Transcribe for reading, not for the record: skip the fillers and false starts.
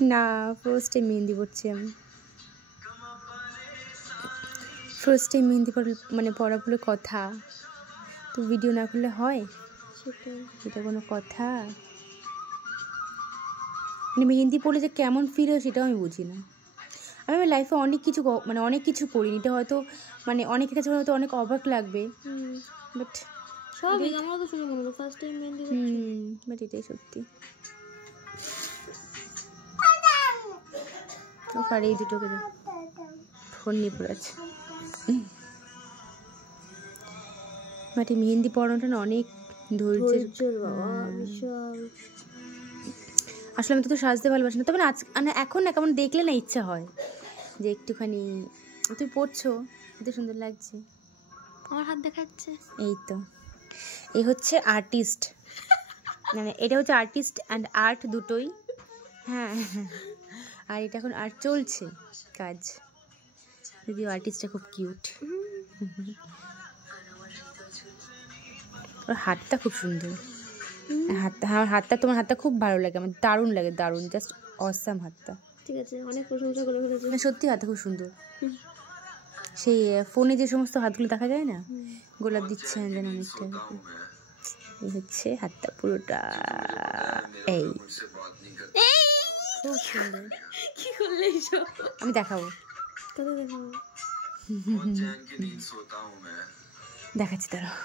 না, first time mehndi পড়ছি আমি। ফার্স্ট টাইম মেহেন্দি মানে পড়া বলে কথা, তো ভিডিও না করলে হয়? এটা কোনো কথা? মানে মেহেন্দি পড়লে যে কেমন ফিল হয় সেটাও আমি বুঝি না। আমি আমার লাইফে অনেক কিছু মানে অনেক কিছু করিনি, এটা হয়তো মানে অনেকের কাছে হয়তো অনেক অবাক লাগবে, বাট স্বাভাবিক, আমারও তো শুনে মনে হলো ফার্স্ট টাইম মেহেন্দি বাট এটাই সত্যি। আর এই দুটোকে ফোন নিয়ে পড়ে আছে। বাট এই মেহেন্দি পড়ানোটা না অনেক ধৈর্যের বাবা, বিশাল। আসলে আমি তো সাজতে ভালোবাসি না, তবে না এখন না কেমন দেখলে না ইচ্ছা হয় যে একটুখানি তুই পড়ছো, এত সুন্দর লাগছে। আমার হাত দেখাচ্ছে। এই তো, এই হচ্ছে আর্টিস্ট, মানে এটা হচ্ছে আর্টিস্ট অ্যান্ড আর্ট দুটোই। হ্যাঁ, আর এটা এখন আর্ট চলছে কাজ, যদিও আর্টিস্টটা খুব কিউট। ওর হাতটা খুব সুন্দর, হাতটা তোমার হাতটা খুব ভালো লাগে আমার, দারুণ লাগে, দারুণ, জাস্ট অসাম হাতটা। ঠিক আছে, অনেক প্রশংসা করে ফেলেছি। সত্যি হাতটা খুব সুন্দর। সেই ফোনে যে সমস্ত হাতগুলো দেখা যায় না, গোলাপ দিচ্ছে যেন অনেকটা, এই হচ্ছে হাতটা পুরোটা। এই খুব সুন্দর। কি করলে এইসব? আমি দেখাবো, কত দেখাবো? দেখাচ্ছি দাঁড়াও।